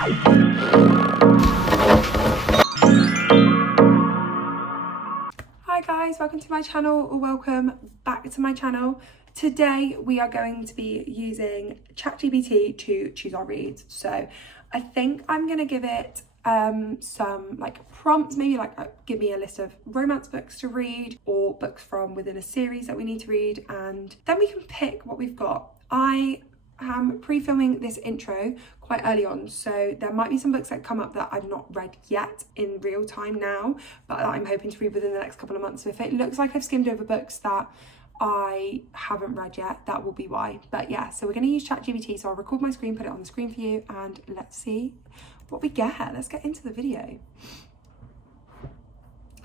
Hi guys, welcome to my channel, or welcome back to my channel. Today we are going to be using ChatGBT to choose our reads. So I think I'm going to give it some like prompts, maybe like give me a list of romance books to read or books from within a series that we need to read, and then we can pick what we've got. I am pre-filming this intro quite early on, so there might be some books that come up that I've not read yet in real time now, but that I'm hoping to read within the next couple of months. So if it looks like I've skimmed over books that I haven't read yet, that will be why. But yeah, so we're going to use ChatGBT, so I'll record my screen, put it on the screen for you, and let's see what we get. Let's get into the video.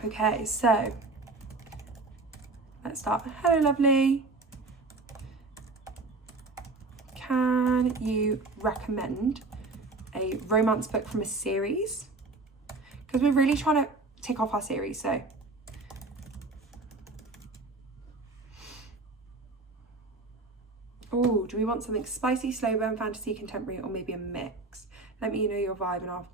Okay, so let's start. Hello, lovely. Can you recommend a romance book from a series? Because we're really trying to tick off our series, so. Oh, do we want something spicy, slow burn, fantasy, contemporary, or maybe a mix? Let me know your vibe and I'll.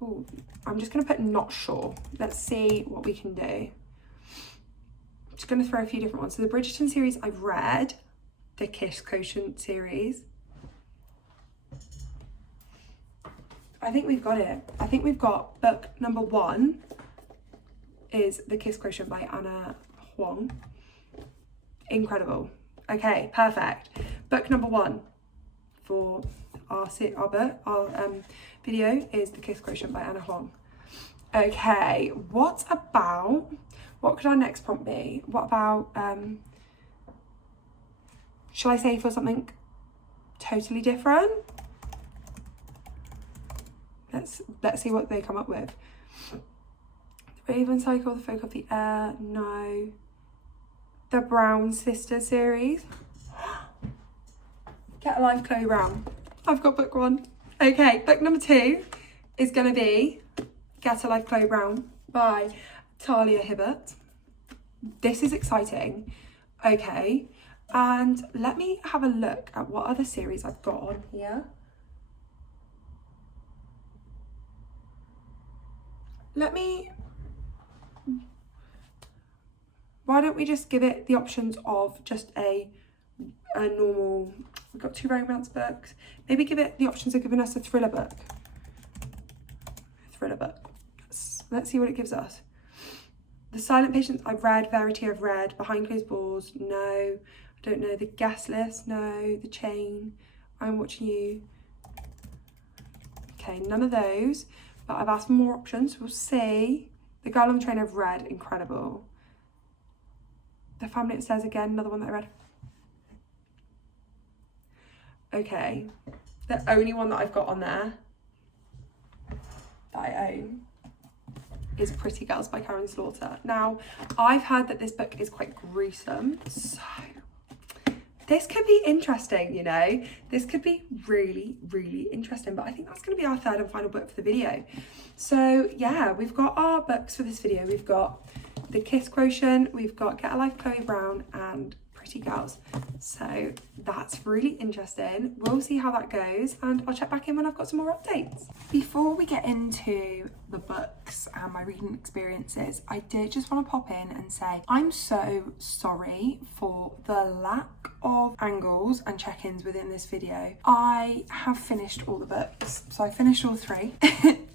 Oh, I'm just going to put not sure. Let's see what we can do. I'm just going to throw a few different ones. So the Bridgerton series I've read. The Kiss Quotient series. I think we've got it. I think we've got book number 1 is The Kiss Quotient by Hoang. Incredible. Okay, perfect. Book number 1 for our video is The Kiss Quotient by Hoang. Okay, what could our next prompt be? What about shall I say for something totally different? Let's see what they come up with. The Raven Cycle, The Folk of the Air, no. The Brown Sisters series. Get Alive, Chloe Brown. I've got book 1. Okay, book number 2 is gonna be Get Alive, Chloe Brown by Talia Hibbert. This is exciting. Okay. And let me have a look at what other series I've got on here. Why don't we just give it the options of just a normal, we've got 2 romance books. Maybe give it the options of giving us a thriller book. Let's see what it gives us. The Silent Patients I've read, Verity I've read, Behind Closed Doors, no. I don't know. The Guest List, no. The Chain, I'm Watching You. Okay, none of those, but I've asked for more options. We'll see. The Girl on the Train I've read, incredible. The Family Upstairs again, another one that I read. Okay, the only one that I've got on there that I own is Pretty Girls by Karin. Now, I've heard that this book is quite gruesome, so this could be interesting, you know. This could be really, really interesting, but I think that's going to be our 3rd and final book for the video. So yeah, we've got our books for this video. We've got The Kiss Quotient, we've got Get Alive, Chloe Brown, and Pretty Girls. So that's really interesting. We'll see how that goes, and I'll check back in when I've got some more updates. Before we get into the books and my reading experiences, I did just want to pop in and say I'm so sorry for the lack of angles and check-ins within this video. I have finished all the books, so I finished all 3.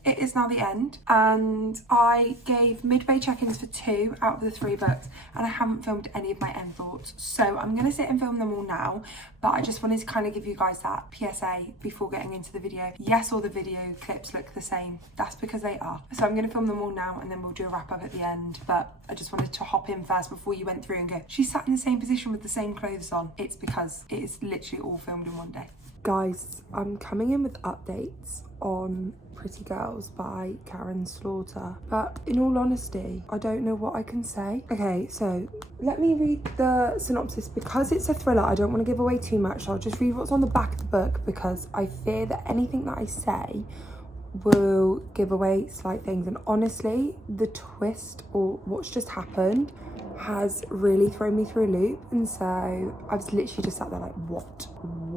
It is now the end, and I gave midway check-ins for 2 out of the 3 books, and I haven't filmed any of my end thoughts, so I'm going to sit and film them all now. But I just wanted to kind of give you guys that PSA before getting into the video. Yes, all the video clips look the same. That's because they are. So I'm going to film them all now, and then we'll do a wrap up at the end. But I just wanted to hop in first before you went through and go, she sat in the same position with the same clothes on. It's because it is literally all filmed in one day. Guys, I'm coming in with updates on Pretty Girls by Karin Slaughter, but in all honesty, I don't know what I can say. Okay, so let me read the synopsis. Because it's a thriller, I don't want to give away too much, so I'll just read what's on the back of the book, because I fear that anything that I say will give away slight things. And honestly, the twist or what's just happened has really thrown me through a loop, and so I was literally just sat there like, what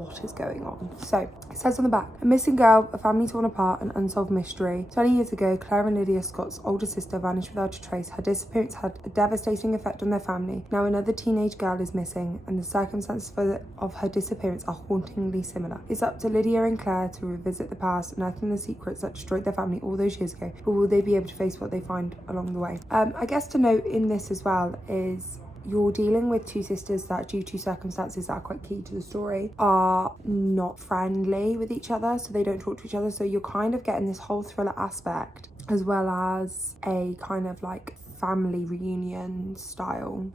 what is going on. So it says on the back, a missing girl, a family torn apart, an unsolved mystery. 20 years ago, Claire and Lydia Scott's older sister vanished without a trace. Her disappearance had a devastating effect on their family. Now another teenage girl is missing, and the circumstances of her disappearance are hauntingly similar. It's up to Lydia and Claire to revisit the past, unearthing the secrets that destroyed their family all those years ago. But will they be able to face what they find along the way? I guess to note in this as well is you're dealing with two sisters that, due to circumstances that are quite key to the story, are not friendly with each other, so they don't talk to each other. So you're kind of getting this whole thriller aspect, as well as a kind of like family reunion style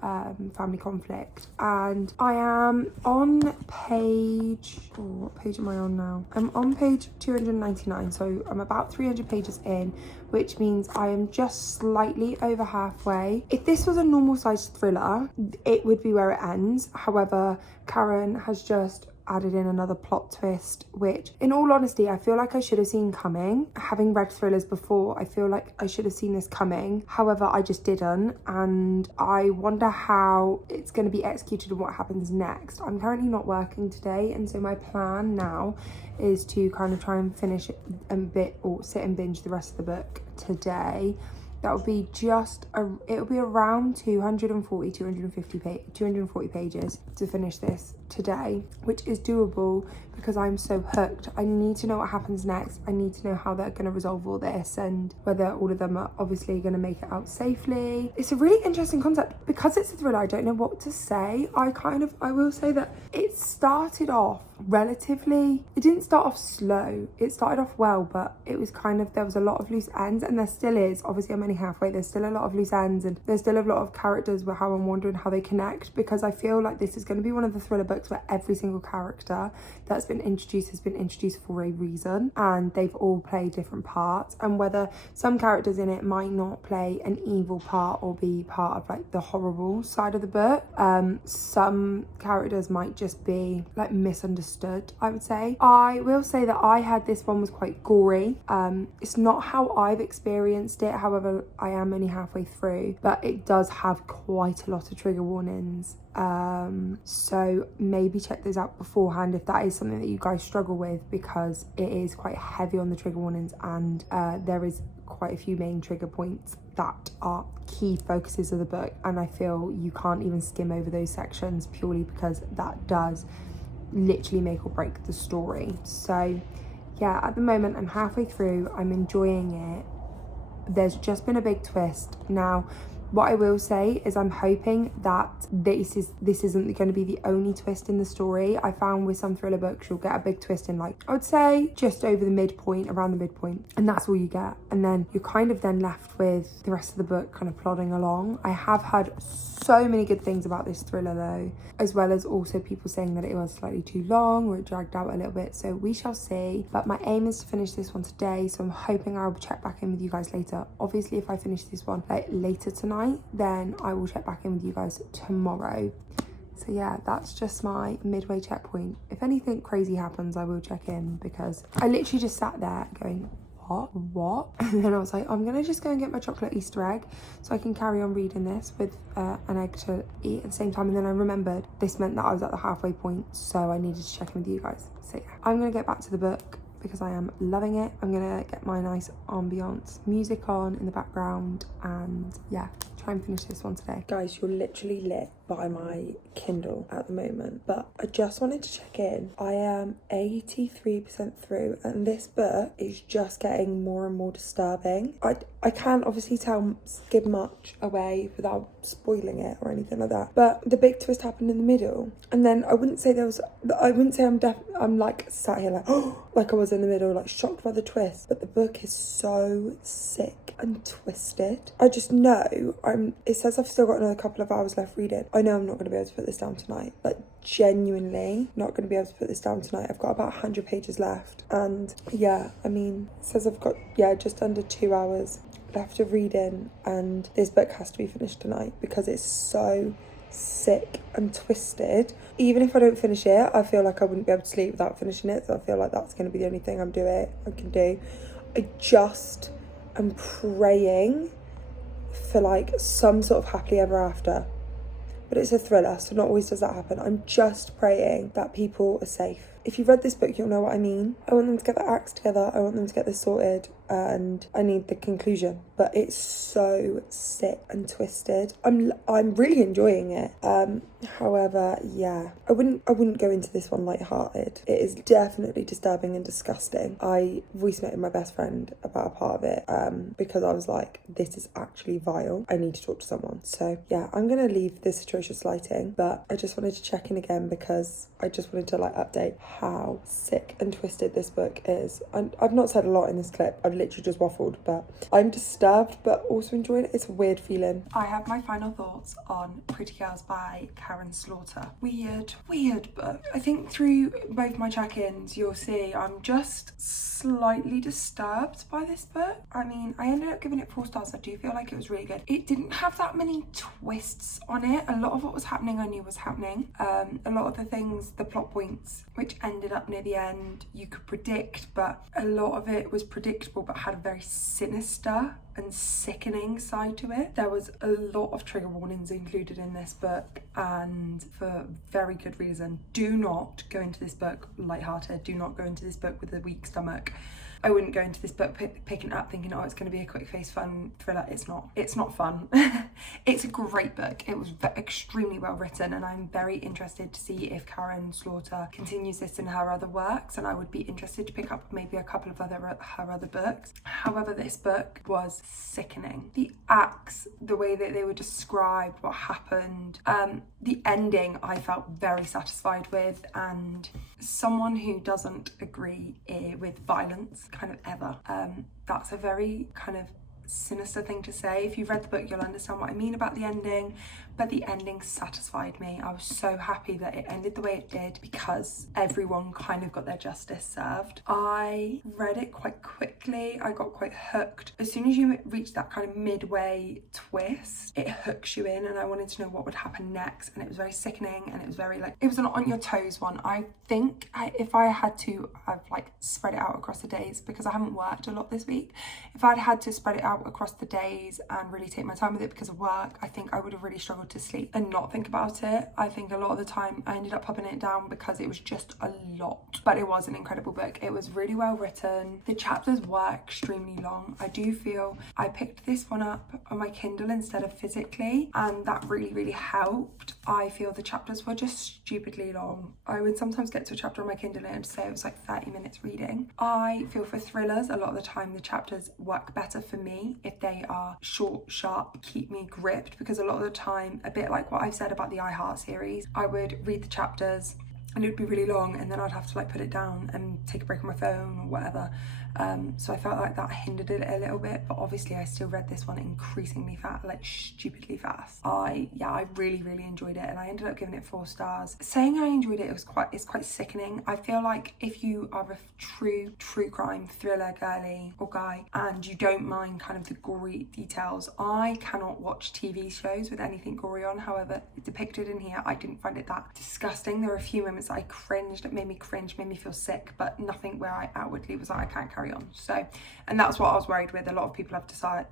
family conflict. And I am on page, what page am I on now? I'm on page 299, so I'm about 300 pages in, which means I am just slightly over halfway. If this was a normal sized thriller, it would be where it ends. However, Karin has just added in another plot twist, which in all honesty I feel like I should have seen coming. Having read thrillers before, I feel like I should have seen this coming. However, I just didn't, and I wonder how it's going to be executed and what happens next. I'm currently not working today, and so my plan now is to kind of try and finish it a bit, or sit and binge the rest of the book today. That would be it'll be around 240 pages to finish this today, which is doable because I'm so hooked. I need to know what happens next. I need to know how they're going to resolve all this, and whether all of them are obviously going to make it out safely. It's a really interesting concept. Because it's a thriller, I don't know what to say. I will say that it started off relatively, it didn't start off slow, it started off well, but it was kind of, there was a lot of loose ends, and there still is. Obviously I'm only halfway, there's still a lot of loose ends, and there's still a lot of characters where how I'm wondering how they connect, because I feel like this is going to be one of the thriller books where every single character that's been introduced has been introduced for a reason, and they've all played different parts, and whether some characters in it might not play an evil part or be part of like the horrible side of the book, some characters might just be like misunderstood, I would say. I will say that I had this one was quite gory. It's not how I've experienced it, however I am only halfway through, but it does have quite a lot of trigger warnings, so maybe check those out beforehand if that is something that you guys struggle with, because it is quite heavy on the trigger warnings, and there is quite a few main trigger points that are key focuses of the book, and I feel you can't even skim over those sections purely because that does literally make or break the story. So yeah, at the moment I'm halfway through, I'm enjoying it. There's just been a big twist. Now what I will say is I'm hoping that this isn't going to be the only twist in the story. I found with some thriller books you'll get a big twist in, like, I would say just over the midpoint, around the midpoint, and that's all you get, and then you're kind of then left with the rest of the book kind of plodding along. I have heard so many good things about this thriller though, as well as also people saying that it was slightly too long or it dragged out a little bit, so we shall see. But my aim is to finish this one today, so I'm hoping I'll check back in with you guys later. Obviously if I finish this one like later tonight, then I will check back in with you guys tomorrow. So yeah, that's just my midway checkpoint. If anything crazy happens, I will check in, because I literally just sat there going, what? And then I was like, I'm gonna just go and get my chocolate Easter egg so I can carry on reading this with an egg to eat at the same time. And then I remembered this meant that I was at the halfway point, so I needed to check in with you guys. So yeah, I'm gonna get back to the book because I am loving it. I'm gonna get my nice ambiance music on in the background, and yeah, try and finish this one today. Guys, you're literally lit by my Kindle at the moment, but I just wanted to check in. I am 83% through, and this book is just getting more and more disturbing. I can't obviously give much away without spoiling it or anything like that, but the big twist happened in the middle, and then I wouldn't say I'm like sat here like like I was in the middle, like shocked by the twist, but the book is so sick and twisted. I just know it says I've still got another couple of hours left reading. I know I'm not going to be able to put this down tonight, like genuinely not going to be able to put this down tonight. I've got about 100 pages left, and yeah, I mean, it says I've got just under 2 hours left of reading, and this book has to be finished tonight because it's so sick and twisted. Even if I don't finish it, I feel like I wouldn't be able to sleep without finishing it, so I feel like that's going to be the only thing I can do. I just am praying for like some sort of happily ever after, but it's a thriller, so not always does that happen. I'm just praying that people are safe If you've read this book, you'll know what I mean. I want them to get their acts together. I want them to get this sorted, and I need the conclusion. But it's so sick and twisted. I'm really enjoying it. However, yeah, I wouldn't go into this one lighthearted. It is definitely disturbing and disgusting. I voice noted my best friend about a part of it because I was like, this is actually vile. I need to talk to someone. So yeah, I'm gonna leave this atrocious lighting, but I just wanted to check in again because I just wanted to like update how sick and twisted this book is. I've not said a lot in this clip. I've literally just waffled, but I'm disturbed but also enjoying it. It's a weird feeling. I have my final thoughts on Pretty Girls by Karin Slaughter. Weird book. I think through both my check-ins you'll see I'm just slightly disturbed by this book. I mean, I ended up giving it 4 stars. I do feel like it was really good. It didn't have that many twists on it. A lot of what was happening I knew was happening. A lot of the things, the plot points which ended up near the end, you could predict, but a lot of it was predictable but had a very sinister and sickening side to it. There was a lot of trigger warnings included in this book, and for very good reason. Do not go into this book lighthearted. Do not go into this book with a weak stomach. I wouldn't go into this book picking it up thinking, oh, it's going to be a quick face fun thriller. It's not fun. It's a great book. It was extremely well written, and I'm very interested to see if Karin Slaughter continues this in her other works, and I would be interested to pick up maybe a couple of her other books. However, this book was sickening. The acts, the way that they were described, what happened, the ending I felt very satisfied with, and someone who doesn't agree with violence kind of ever, that's a very kind of sinister thing to say. If you've read the book, you'll understand what I mean about the ending, but the ending satisfied me. I was so happy that it ended the way it did because everyone kind of got their justice served. I read it quite quickly. I got quite hooked. As soon as you reach that kind of midway twist, it hooks you in, and I wanted to know what would happen next, and it was very sickening, and it was very like, it was an on your toes one. I think if I had to, I've like spread it out across the days because I haven't worked a lot this week. If I'd had to spread it out across the days and really take my time with it because of work, I think I would have really struggled to sleep and not think about it. I think a lot of the time I ended up popping it down because it was just a lot, but it was an incredible book. It was really well written. The chapters were extremely long. I do feel I picked this one up on my Kindle instead of physically, and that really helped. I feel the chapters were just stupidly long. I would sometimes get to a chapter on my Kindle and say it was like 30 minutes reading. I feel for thrillers, a lot of the time the chapters work better for me if they are short, sharp, keep me gripped, because a lot of the time, a bit like what I've said about the I Heart series, I would read the chapters and it would be really long, and then I'd have to like put it down and take a break on my phone or whatever. So I felt like that hindered it a little bit, but obviously I still read this one increasingly fast, like stupidly fast. I really enjoyed it, and I ended up giving it 4 stars. Saying I enjoyed it, it's quite sickening. I feel like if you are a true crime thriller girly or guy and you don't mind kind of the gory details, I cannot watch TV shows with anything gory on. However, depicted in here, I didn't find it that disgusting. There were a few moments that I cringed, that made me cringe, made me feel sick, but nothing where I outwardly was like, I can't carry on. So, and that's what I was worried with. A lot of people have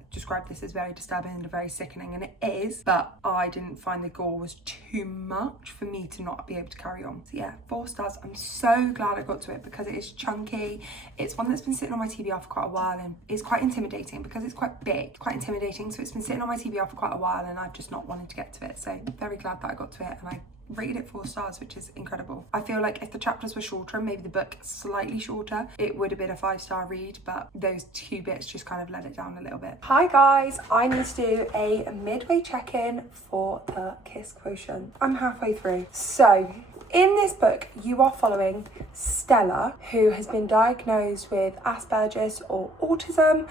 described this as very disturbing and very sickening, and it is, but I didn't find the gore was too much for me to not be able to carry on. So yeah, 4 stars. I'm so glad I got to it because it is chunky. It's one that's been sitting on my TBR for quite a while, and it's quite intimidating because it's quite big, quite intimidating. So it's been sitting on my TBR for quite a while, and I've just not wanted to get to it. So very glad that I got to it, and I rated it 4 stars, which is incredible. I feel like if the chapters were shorter and maybe the book slightly shorter, it would have been a 5-star read, but those 2 bits just kind of let it down a little bit. Hi guys, I need to do a midway check-in for the Kiss Quotient. I'm halfway through. So in this book, you are following Stella, who has been diagnosed with Asperger's or autism,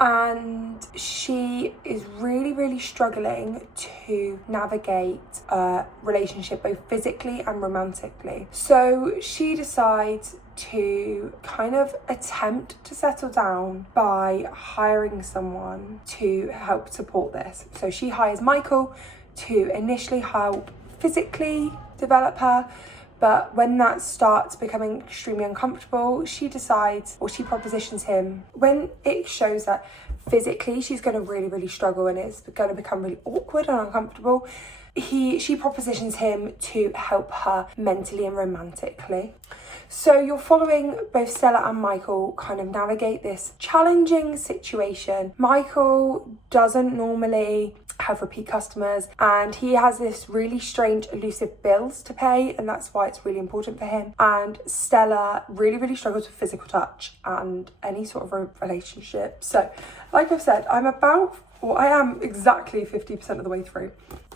and she is really struggling to navigate a relationship both physically and romantically. So she decides to kind of attempt to settle down by hiring someone to help support this. So she hires Michael to initially help physically develop her, but when that starts becoming extremely uncomfortable, she decides, or she propositions him, when it shows that physically she's going to really struggle and it's going to become really awkward and uncomfortable, she propositions him to help her mentally and romantically. So you're following both Stella and Michael kind of navigate this challenging situation. Michael doesn't normally have repeat customers, and he has this really strange elusive bills to pay, and that's why it's really important for him. And Stella really struggles with physical touch and any sort of relationship. So like I've said, I am exactly 50% of the way through.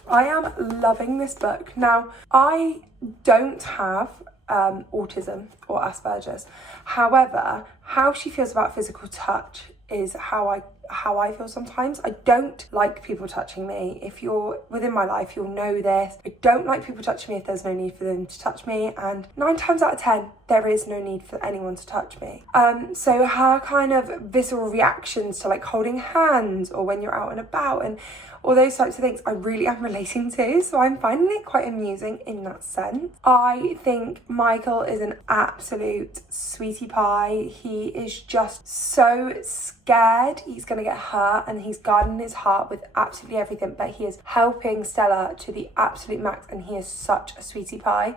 I am loving this book. Now, I don't have autism or Asperger's. However, how she feels about physical touch is how I feel sometimes. I don't like people touching me. If you're within my life, you'll know this. I don't like people touching me if there's no need for them to touch me, and 9 times out of 10 there is no need for anyone to touch me. So her kind of visceral reactions to like holding hands or when you're out and about and all those types of things, I really am relating to, so I'm finding it quite amusing in that sense. I think Michael is an absolute sweetie pie. He is just so scared he's going to get hurt, and he's guarding his heart with absolutely everything, but he is helping Stella to the absolute max, and he is such a sweetie pie.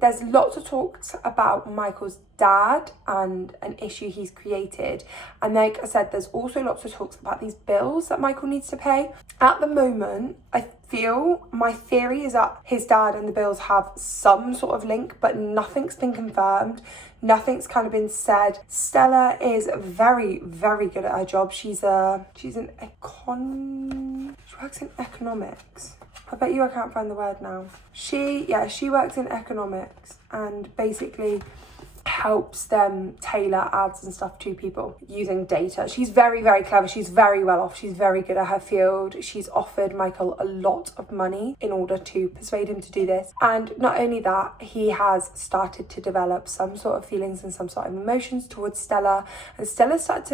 There's lots of talks about Michael's dad and an issue he's created, and like I said, there's also lots of talks about these bills that Michael needs to pay. At the moment, I feel my theory is that his dad and the bills have some sort of link, but nothing's been confirmed, nothing's kind of been said. Stella is very good at her job. She works in economics. I bet you I can't find the word now. She works in economics and basically helps them tailor ads and stuff to people using data. She's very clever. She's very well off. She's very good at her field. She's offered Michael a lot of money in order to persuade him to do this. And not only that, he has started to develop some sort of feelings and some sort of emotions towards Stella. And Stella started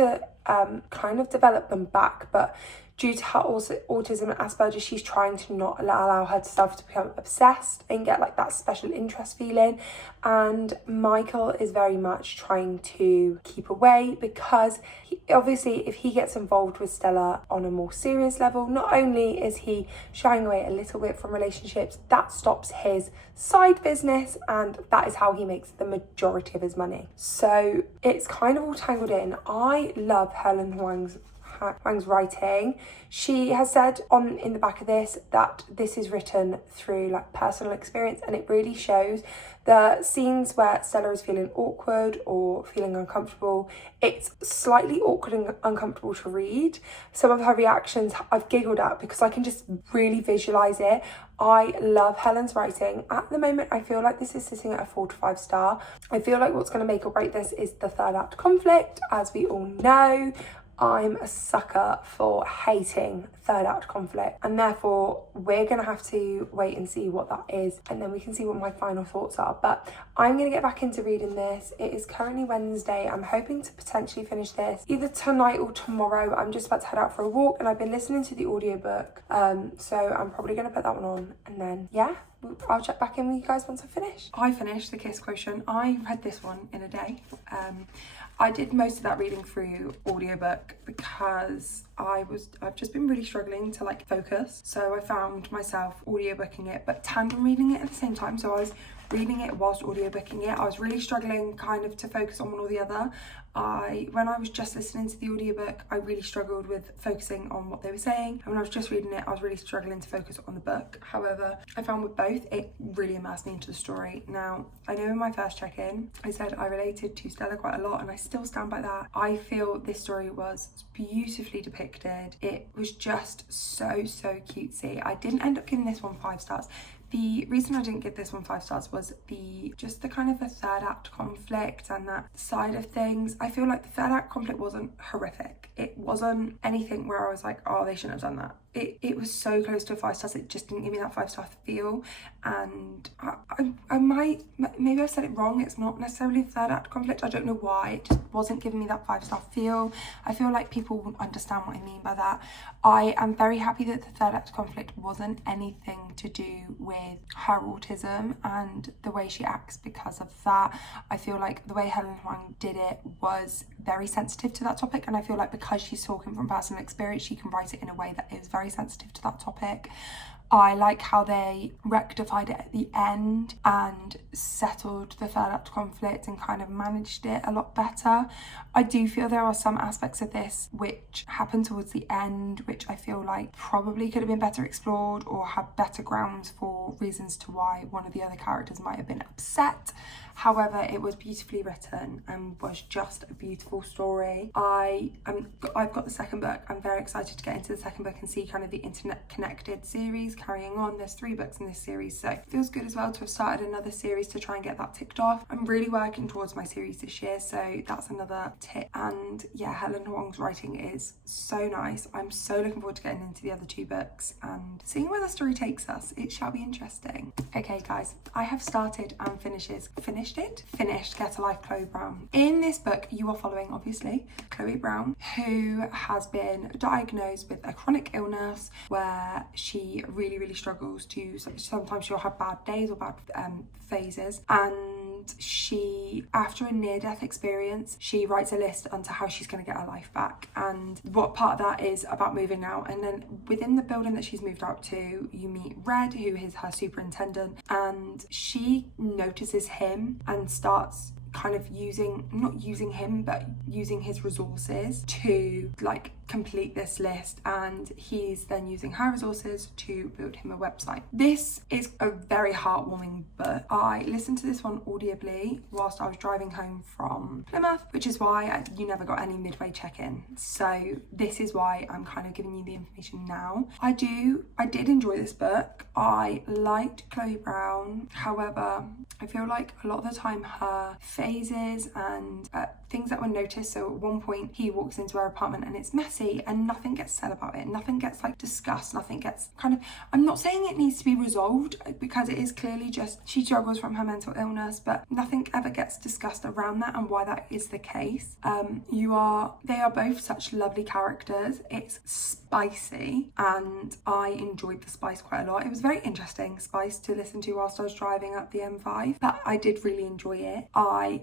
to kind of develop them back, but due to her autism and Asperger's, she's trying to not allow herself to become obsessed and get like that special interest feeling. And Michael is very much trying to keep away, because obviously if he gets involved with Stella on a more serious level, not only is he shying away a little bit from relationships, that stops his side business, and that is how he makes the majority of his money. So it's kind of all tangled in. I love Helen Hoang's writing. She has said in the back of this that this is written through like personal experience, and it really shows. The scenes where Stella is feeling awkward or feeling uncomfortable, it's slightly awkward and uncomfortable to read. Some of her reactions I've giggled at because I can just really visualize it. I love Helen's writing. At the moment, I feel like this is sitting at a 4 to 5 star. I feel like what's going to make or break this is the third act conflict. As we all know, I'm a sucker for hating third act conflict, and therefore we're going to have to wait and see what that is, and then we can see what my final thoughts are. But I'm going to get back into reading this. It is currently Wednesday. I'm hoping to potentially finish this either tonight or tomorrow. I'm just about to head out for a walk, and I've been listening to the audiobook, so I'm probably going to put that one on, and then I'll check back in with you guys once I finish. I finished The Kiss Quotient. I read this one in a day. I did most of that reading through audiobook because I've just been really struggling to like focus. So I found myself audiobooking it, but tandem reading it at the same time. So I was reading it whilst audiobooking it. I was really struggling kind of to focus on one or the other. When I was just listening to the audiobook, I really struggled with focusing on what they were saying. And when I was just reading it, I was really struggling to focus on the book. However, I found with both, it really immersed me into the story. Now, I know in my first check-in, I said I related to Stella quite a lot, and I still stand by that. I feel this story was beautifully depicted. It was just so cutesy. I didn't end up giving this one 5 stars. The reason I didn't give this one 5 stars was the kind of the third act conflict and that side of things. I feel like the third act conflict wasn't horrific. It wasn't anything where I was like, oh, they shouldn't have done that. It was so close to a 5 stars, it just didn't give me that 5 star feel. And I might, maybe I said it wrong, it's not necessarily the third act conflict, I don't know why, it just wasn't giving me that 5 star feel. I feel like people won't understand what I mean by that. I am very happy that the third act conflict wasn't anything to do with her autism and the way she acts because of that. I feel like the way Helen Hoang did it was very sensitive to that topic, and I feel like because she's talking from personal experience, she can write it in a way that is very sensitive to that topic. I like how they rectified it at the end and settled the third act conflict and kind of managed it a lot better. I do feel there are some aspects of this which happen towards the end which I feel like probably could have been better explored or had better grounds for reasons to why one of the other characters might have been upset. However, it was beautifully written and was just a beautiful story. I've got the second book. I'm very excited to get into the second book and see kind of the internet connected series carrying on. There's 3 books in this series, so it feels good as well to have started another series to try and get that ticked off. I'm really working towards my series this year, so that's another tick. And yeah, Helen Hoang's writing is so nice. I'm so looking forward to getting into the other 2 books and seeing where the story takes us. It shall be interesting. Okay guys, I have started and finished Get a Life, Chloe Brown. In this book, you are following, obviously, Chloe Brown, who has been diagnosed with a chronic illness where she really struggles to, sometimes she'll have bad days or bad phases, and she, after a near-death experience, she writes a list onto how she's going to get her life back, and what part of that is about moving out. And then within the building that she's moved out to, you meet Red, who is her superintendent, and she notices him and starts kind of not using him but using his resources to like complete this list, and he's then using her resources to build him a website. This is a very heartwarming book. I listened to this one audibly whilst I was driving home from Plymouth, which is why you never got any midway check-in, so this is why I'm kind of giving you the information now. I did enjoy this book. I liked Chloe Brown. However, I feel like a lot of the time her phases and things that were noticed, so at one point he walks into her apartment and it's messy and nothing gets said about it, nothing gets like discussed, nothing gets kind of, I'm not saying it needs to be resolved because it is clearly just she struggles from her mental illness, but nothing ever gets discussed around that and why that is the case. They are both such lovely characters. It's spicy and I enjoyed the spice quite a lot. It was very interesting spice to listen to whilst I was driving up the M5, but I did really enjoy it.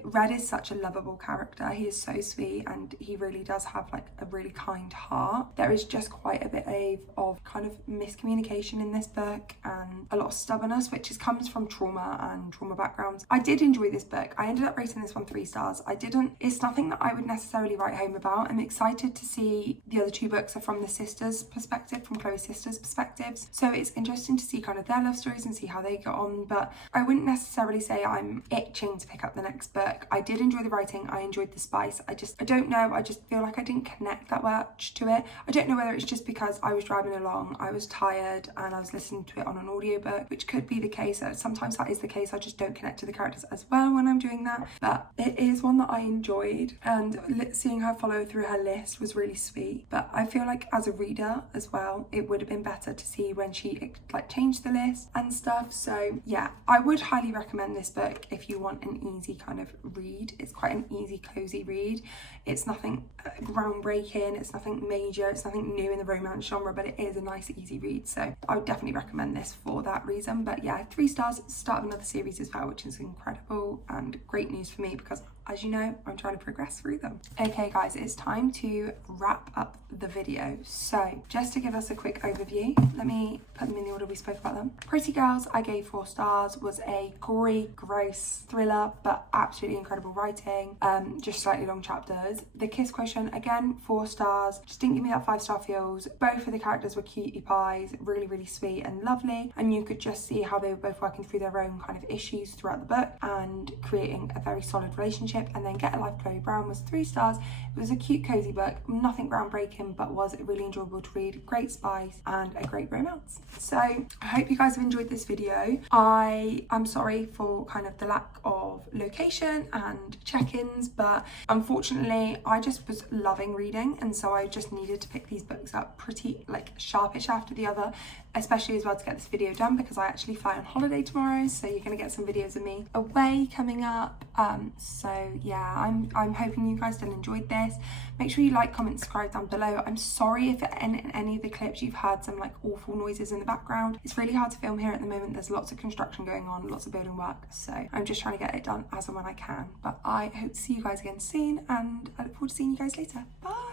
Red is such a lovable character. He is so sweet and he really does have like a really kind heart. There is just quite a bit of kind of miscommunication in this book and a lot of stubbornness, which comes from trauma and trauma backgrounds. I did enjoy this book. I ended up rating this one 3 stars. It's nothing that I would necessarily write home about. I'm excited to see the other 2 books are from the sisters' perspective, from Chloe's sisters' perspectives. So it's interesting to see kind of their love stories and see how they get on, but I wouldn't necessarily say I'm itching to pick up the next book. I did enjoy the writing. I enjoyed the spice. I don't know. I just feel like I didn't connect that much to it. I don't know whether it's just because I was driving along, I was tired and I was listening to it on an audiobook, which could be the case. Sometimes that is the case. I just don't connect to the characters as well when I'm doing that. But it is one that I enjoyed, and seeing her follow through her list was really sweet. But I feel like as a reader as well, it would have been better to see when she like changed the list and stuff. So yeah, I would highly recommend this book if you want an easy kind of read. It's quite an easy, cozy read. It's nothing groundbreaking, it's nothing major, it's nothing new in the romance genre, but it is a nice, easy read. So I would definitely recommend this for that reason. But yeah, 3 stars, start of another series as well, which is incredible and great news for me because, as you know, I'm trying to progress through them. Okay guys, it's time to wrap up the video. So just to give us a quick overview, let me put them in the order we spoke about them. Pretty Girls, I gave 4 stars, was a gory, gross thriller, but absolutely incredible writing, just slightly long chapters. The Kiss Quotient, again, 4 stars, just didn't give me that 5-star feels. Both of the characters were cutie pies, really sweet and lovely, and you could just see how they were both working through their own kind of issues throughout the book and creating a very solid relationship. And then Get a Life, Chloe Brown was 3 stars. It was a cute, cozy book, nothing groundbreaking, but was really enjoyable to read, great spice and a great romance. So I hope you guys have enjoyed this video. I'm sorry for kind of the lack of location and check-ins, but unfortunately I just was loving reading, and so I just needed to pick these books up pretty like sharpish after the other, especially as well to get this video done because I actually fly on holiday tomorrow, so you're going to get some videos of me away coming up. So yeah, I'm hoping you guys still enjoyed this. Make sure you like, comment, subscribe down below. I'm sorry if in any of the clips you've heard some like awful noises in the background. It's really hard to film here at the moment. There's lots of construction going on, lots of building work, so I'm just trying to get it done as and when I can. But I hope to see you guys again soon, and I look forward to seeing you guys later. Bye.